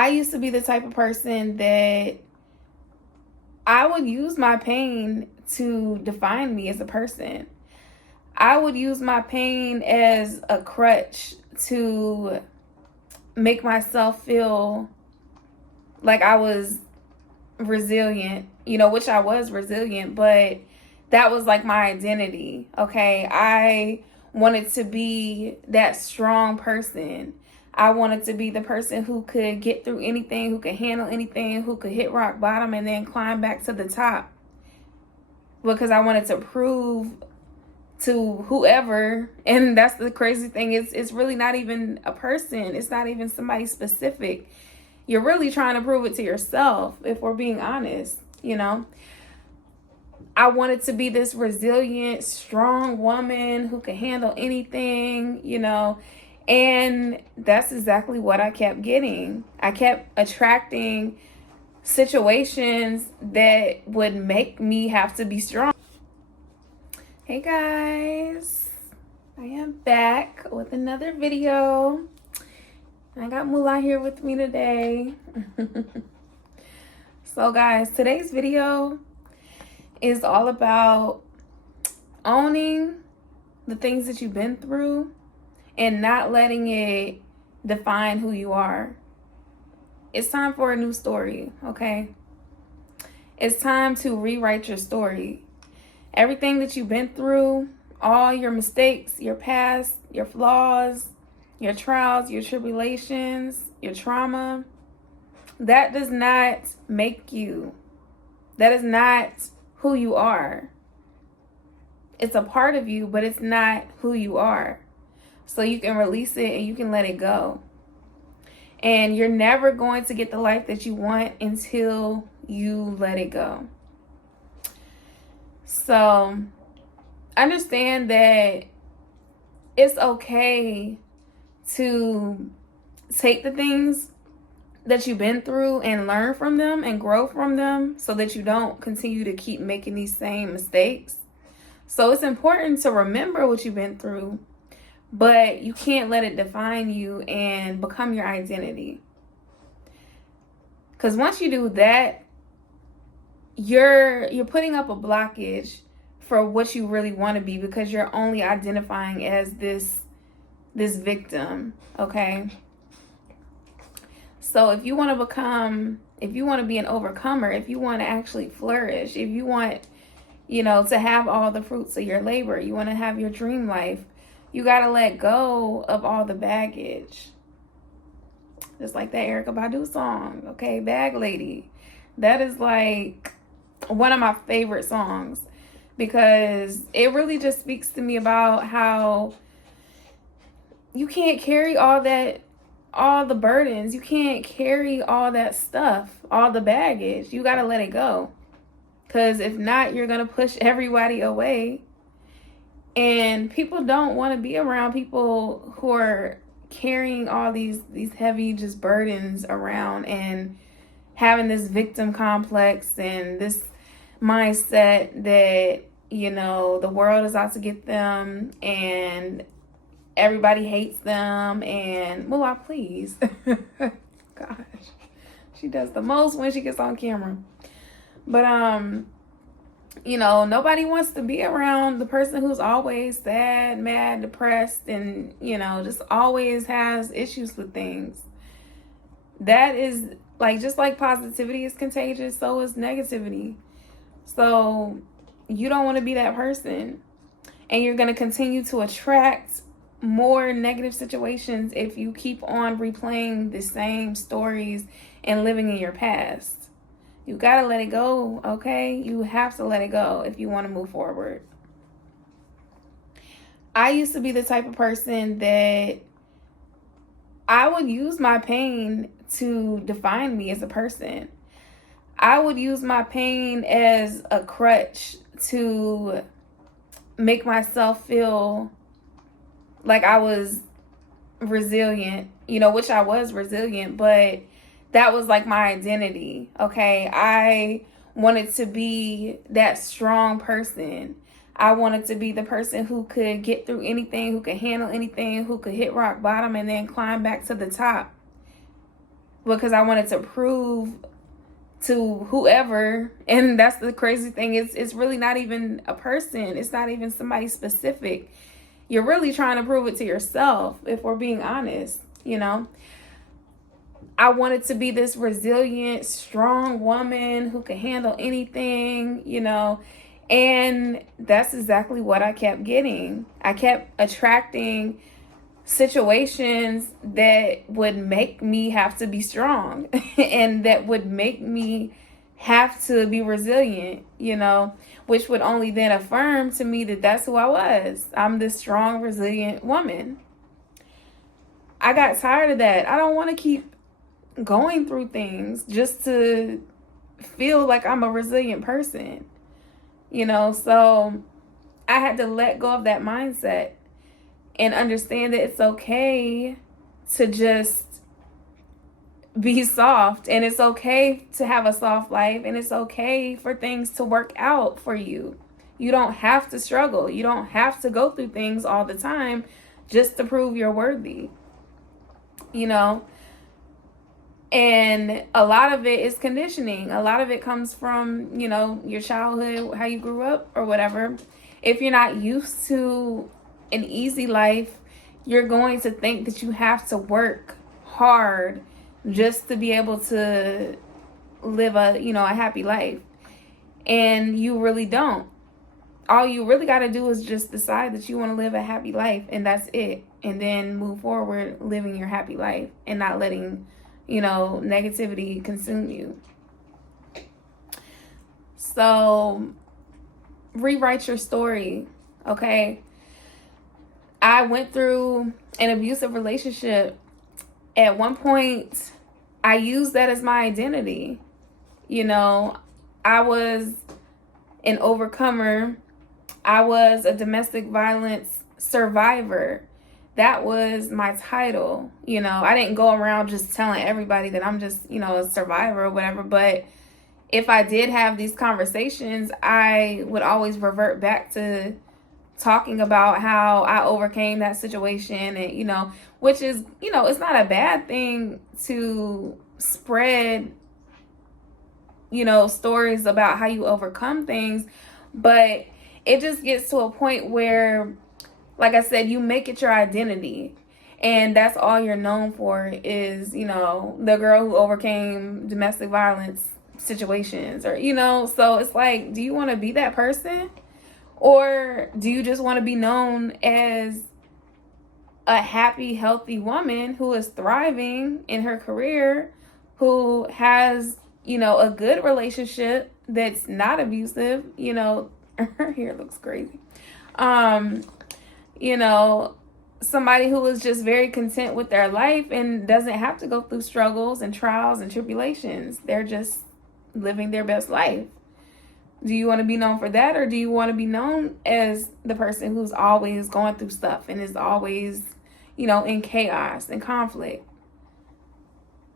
I used to be the type of person that I would use my pain to define me as a person. I would use my pain as a crutch to make myself feel like I was resilient, which I was resilient, but that was like my identity. Okay. I wanted to be that strong person. I wanted to be the person who could get through anything, who could handle anything, who could hit rock bottom and then climb back to the top. Because I wanted to prove to whoever, and that's the crazy thing, it's really not even a person. It's not even somebody specific. You're really trying to prove it to yourself, if we're being honest. I wanted to be this resilient, strong woman who could handle anything, and that's exactly what I kept getting. I kept attracting situations that would make me have to be strong. Hey guys, I am back with another video. I got Moolah here with me today. So guys, today's video is all about owning the things that you've been through and not letting it define who you are. It's time for a new story, okay? It's time to rewrite your story. Everything that you've been through, all your mistakes, your past, your flaws, your trials, your tribulations, your trauma, that does not make you. That is not who you are. It's a part of you, but it's not who you are. So you can release it and you can let it go. And you're never going to get the life that you want until you let it go. So understand that it's okay to take the things that you've been through and learn from them and grow from them so that you don't continue to keep making these same mistakes. So it's important to remember what you've been through, but you can't let it define you and become your identity. Because once you do that, you're putting up a blockage for what you really want to be, because you're only identifying as this victim, okay? So if you want to be an overcomer, if you want to actually flourish, if you want, to have all the fruits of your labor, you want to have your dream life, you got to let go of all the baggage. Just like that Erykah Badu song, okay? Bag Lady. That is like one of my favorite songs, because it really just speaks to me about how you can't carry all the burdens. You can't carry all that stuff, all the baggage. You got to let it go. Because if not, you're going to push everybody away. And people don't want to be around people who are carrying all these heavy just burdens around and having this victim complex and this mindset that, the world is out to get them and everybody hates them. And Moolah, please. Gosh, she does the most when she gets on camera. But nobody wants to be around the person who's always sad, mad, depressed, and just always has issues with things. That is just like positivity is contagious, so is negativity. So you don't want to be that person, and you're going to continue to attract more negative situations if you keep on replaying the same stories and living in your past. You got to let it go, okay? You have to let it go if you want to move forward. I used to be the type of person that I would use my pain to define me as a person. I would use my pain as a crutch to make myself feel like I was resilient, which I was resilient, but that was like my identity, okay? I wanted to be that strong person. I wanted to be the person who could get through anything, who could handle anything, who could hit rock bottom and then climb back to the top. because I wanted to prove to whoever. And that's the crazy thing. It's really not even a person. It's not even somebody specific. You're really trying to prove it to yourself, if we're being honest, you know. I wanted to be this resilient, strong woman who could handle anything, you know. And that's exactly what I kept getting. I kept attracting situations that would make me have to be strong and that would make me have to be resilient, you know, which would only then affirm to me that that's who I was. I'm this strong, resilient woman. I got tired of that. I don't want to keep going through things just to feel like I'm a resilient person, you know. So I had to let go of that mindset and understand that it's okay to just be soft, and it's okay to have a soft life, and it's okay for things to work out for you. You don't have to struggle. You don't have to go through things all the time just to prove you're worthy, you know. And a lot of it is conditioning. A lot of it comes from, you know, your childhood, how you grew up or whatever. If you're not used to an easy life, you're going to think that you have to work hard just to be able to live a, you know, a happy life. And you really don't. All you really got to do is just decide that you want to live a happy life, and that's it. And then move forward living your happy life and not letting, you know, negativity consume you. So rewrite your story, okay? I went through an abusive relationship. At one point, I used that as my identity. You know, I was an overcomer. I was a domestic violence survivor. That was my title. You know, I didn't go around just telling everybody that I'm just, you know, a survivor or whatever. But if I did have these conversations, I would always revert back to talking about how I overcame that situation. And, you know, which is, you know, it's not a bad thing to spread, you know, stories about how you overcome things. But it just gets to a point where, like I said, you make it your identity. And that's all you're known for is, you know, the girl who overcame domestic violence situations, or, you know. So it's like, do you want to be that person? Or do you just want to be known as a happy, healthy woman who is thriving in her career, who has, you know, a good relationship that's not abusive? You know, her hair looks crazy. You know, somebody who is just very content with their life and doesn't have to go through struggles and trials and tribulations. They're just living their best life. Do you want to be known for that, or do you want to be known as the person who's always going through stuff and is always, you know, in chaos and conflict?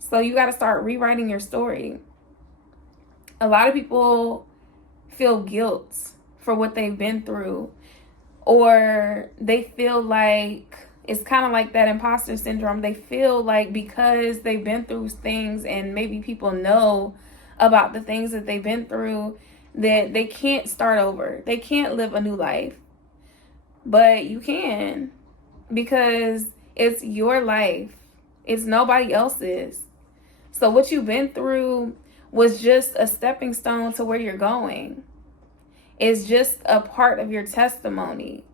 So you got to start rewriting your story. A lot of people feel guilt for what they've been through, or they feel like it's kind of like that imposter syndrome. They feel like because they've been through things and maybe people know about the things that they've been through, that they can't start over. They can't live a new life. But you can, because it's your life. It's nobody else's. So what you've been through was just a stepping stone to where you're going. It's just a part of your testimony.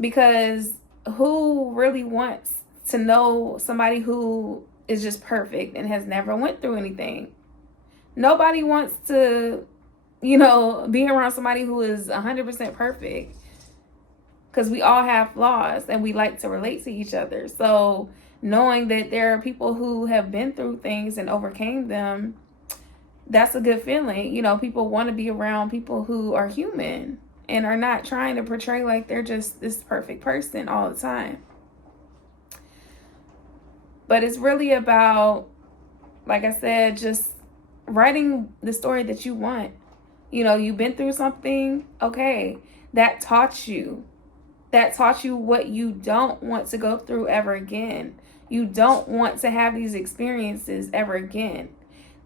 Because who really wants to know somebody who is just perfect and has never went through anything? Nobody wants to, you know, be around somebody who is 100% perfect, because we all have flaws and we like to relate to each other. So knowing that there are people who have been through things and overcame them, that's a good feeling. You know, people want to be around people who are human and are not trying to portray like they're just this perfect person all the time. But it's really about, like I said, just writing the story that you want. You know, you've been through something, okay, that taught you what you don't want to go through ever again. You don't want to have these experiences ever again.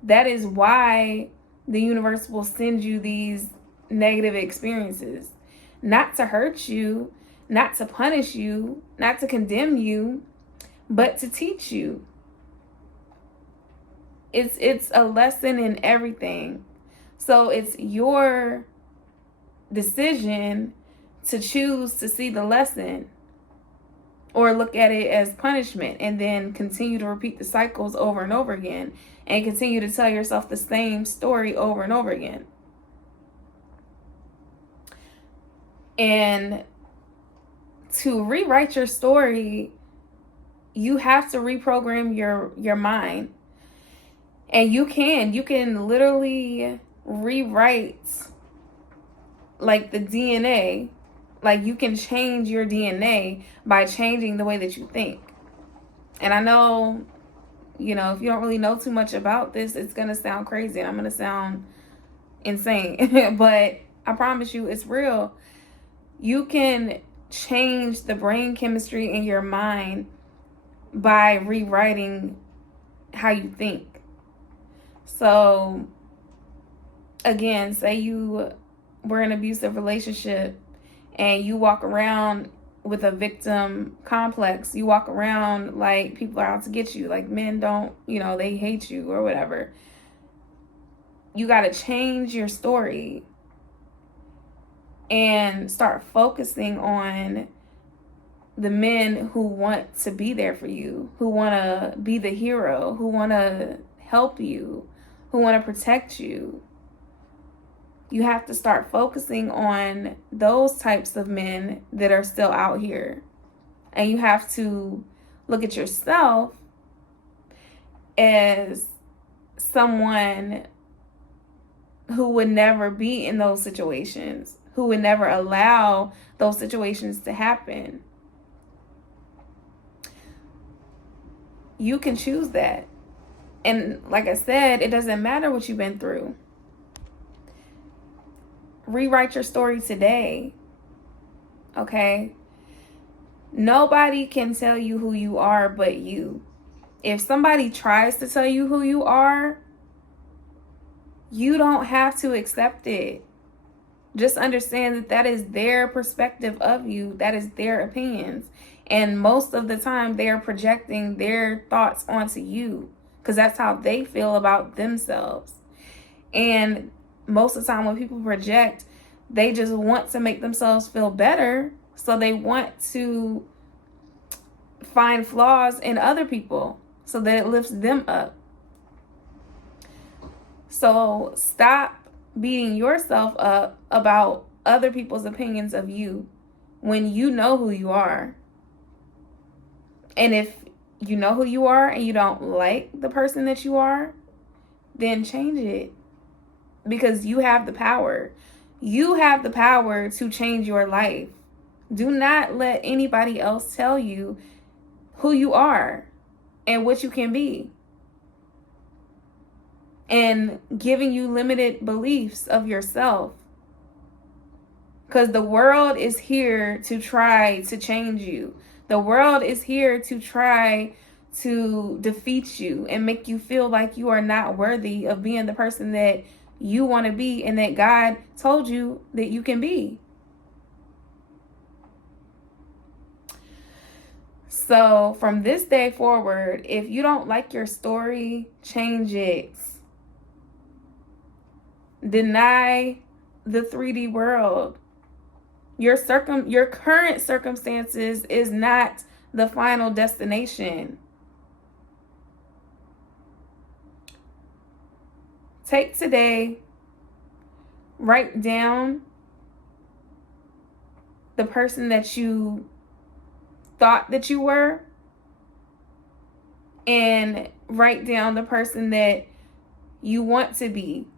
That is why the universe will send you these negative experiences. Not to hurt you, not to punish you, not to condemn you, but to teach you. It's a lesson in everything. So it's your decision to choose to see the lesson or look at it as punishment and then continue to repeat the cycles over and over again and continue to tell yourself the same story over and over again. And to rewrite your story, you have to reprogram your mind. And you can literally rewrite like the DNA. Like you can change your DNA by changing the way that you think. And I know, if you don't really know too much about this, it's going to sound crazy and I'm going to sound insane. But I promise you, it's real. You can change the brain chemistry in your mind by rewriting how you think. So, again, say you were in an abusive relationship and you walk around with a victim complex. You walk around like people are out to get you, like men don't, they hate you or whatever. You got to change your story and start focusing on the men who want to be there for you, who want to be the hero, who want to help you, who want to protect you. You have to start focusing on those types of men that are still out here. And you have to look at yourself as someone who would never be in those situations, who would never allow those situations to happen. You can choose that. And like I said, it doesn't matter what you've been through. Rewrite your story today. Okay? Nobody can tell you who you are but you. If somebody tries to tell you who you are, you don't have to accept it. Just understand that that is their perspective of you. That is their opinions. And most of the time, they're projecting their thoughts onto you because that's how they feel about themselves. And most of the time when people project, they just want to make themselves feel better. So they want to find flaws in other people so that it lifts them up. So stop beating yourself up about other people's opinions of you when you know who you are. And if you know who you are and you don't like the person that you are, then change it. Because you have the power. You have the power to change your life. Do not let anybody else tell you who you are and what you can be. And giving you limited beliefs of yourself. Because the world is here to try to change you. The world is here to try to defeat you and make you feel like you are not worthy of being the person that you want to be and that God told you that you can be. So from this day forward, if you don't like your story, change it. Deny the 3D world. Your current circumstances is not the final destination. Take today, write down the person that you thought that you were, and write down the person that you want to be.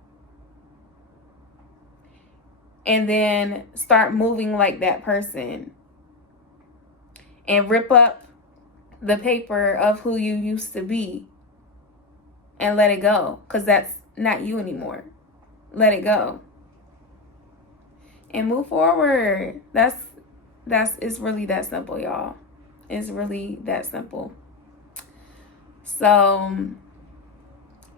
And then start moving like that person. And rip up the paper of who you used to be. And let it go. Because that's not you anymore. Let it go. And move forward. It's really that simple, y'all. It's really that simple. So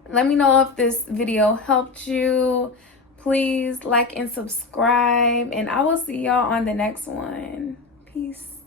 let me know if this video helped you. Please like and subscribe, and I will see y'all on the next one. Peace.